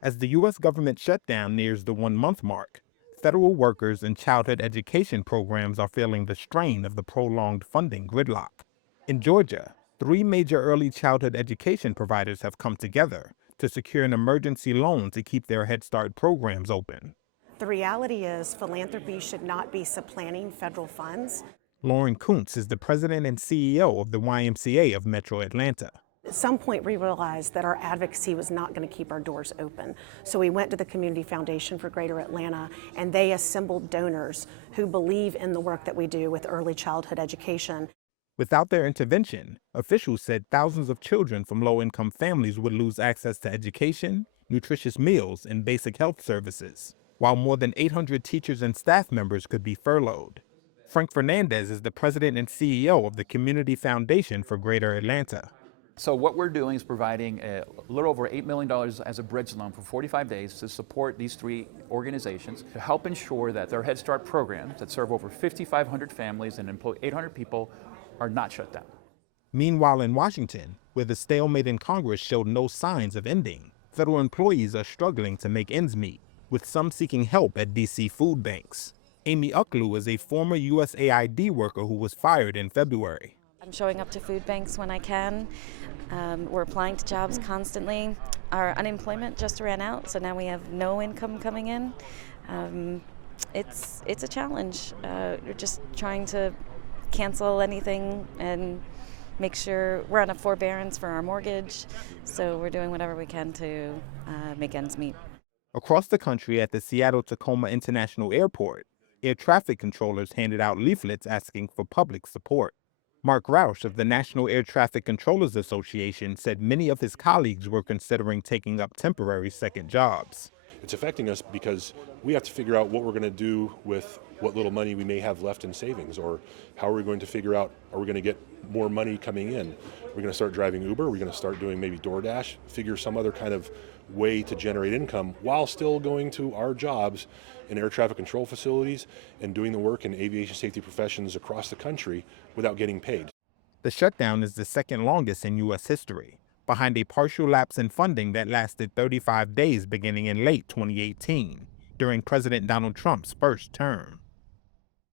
As the U.S. government shutdown nears the 1 month mark, federal workers and childhood education programs are feeling the strain of the prolonged funding gridlock. In Georgia, three major early childhood education providers have come together to secure an emergency loan to keep their Head Start programs open. The reality is philanthropy should not be supplanting federal funds. Lauren Kuntz is the president and CEO of the YMCA of Metro Atlanta. At some point, we realized that our advocacy was not going to keep our doors open. So we went to the Community Foundation for Greater Atlanta, and they assembled donors who believe in the work that we do with early childhood education. Without their intervention, officials said thousands of children from low-income families would lose access to education, nutritious meals, and basic health services, while more than 800 teachers and staff members could be furloughed. Frank Fernandez is the president and CEO of the Community Foundation for Greater Atlanta. So what we're doing is providing a little over $8 million as a bridge loan for 45 days to support these three organizations to help ensure that their Head Start programs that serve over 5,500 families and employ 800 people are not shut down. Meanwhile, in Washington, where the stalemate in Congress showed no signs of ending, federal employees are struggling to make ends meet, with some seeking help at D.C. food banks. Amy Uklu is a former USAID worker who was fired in February. I'm showing up to food banks when I can. We're applying to jobs constantly. Our unemployment just ran out, so now we have no income coming in. It's a challenge. We're just trying to cancel anything and make sure we're on a forbearance for our mortgage, so we're doing whatever we can to make ends meet. Across the country at the Seattle-Tacoma International Airport, air traffic controllers handed out leaflets asking for public support. Mark Roush of the National Air Traffic Controllers Association said many of his colleagues were considering taking up temporary second jobs. It's affecting us because we have to figure out what we're going to do with what little money we may have left in savings, or how are we going to figure out, are we going to get more money coming in? We're going to start driving Uber, we're going to start doing maybe DoorDash, figure some other kind of way to generate income while still going to our jobs in air traffic control facilities and doing the work in aviation safety professions across the country without getting paid. The shutdown is the second longest in U.S. history, behind a partial lapse in funding that lasted 35 days beginning in late 2018, during President Donald Trump's first term.